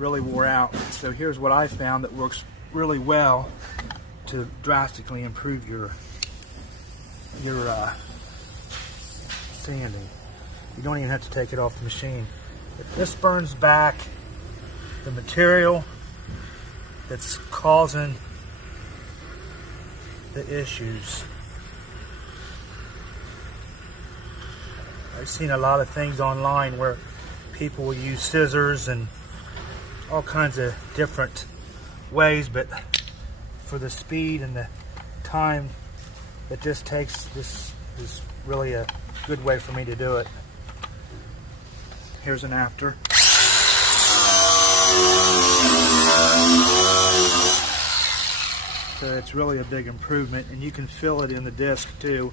really wore out. So here's what I found that works really well to drastically improve your sanding. You don't even have to take it off the machine. If this burns back the material that's causing the issues. I've seen a lot of things online where people will use scissors and all kinds of different ways, but for the speed and the time that this takes, this is really a good way for me to do it. Here's an after. So it's really a big improvement, and you can feel it in the disc too.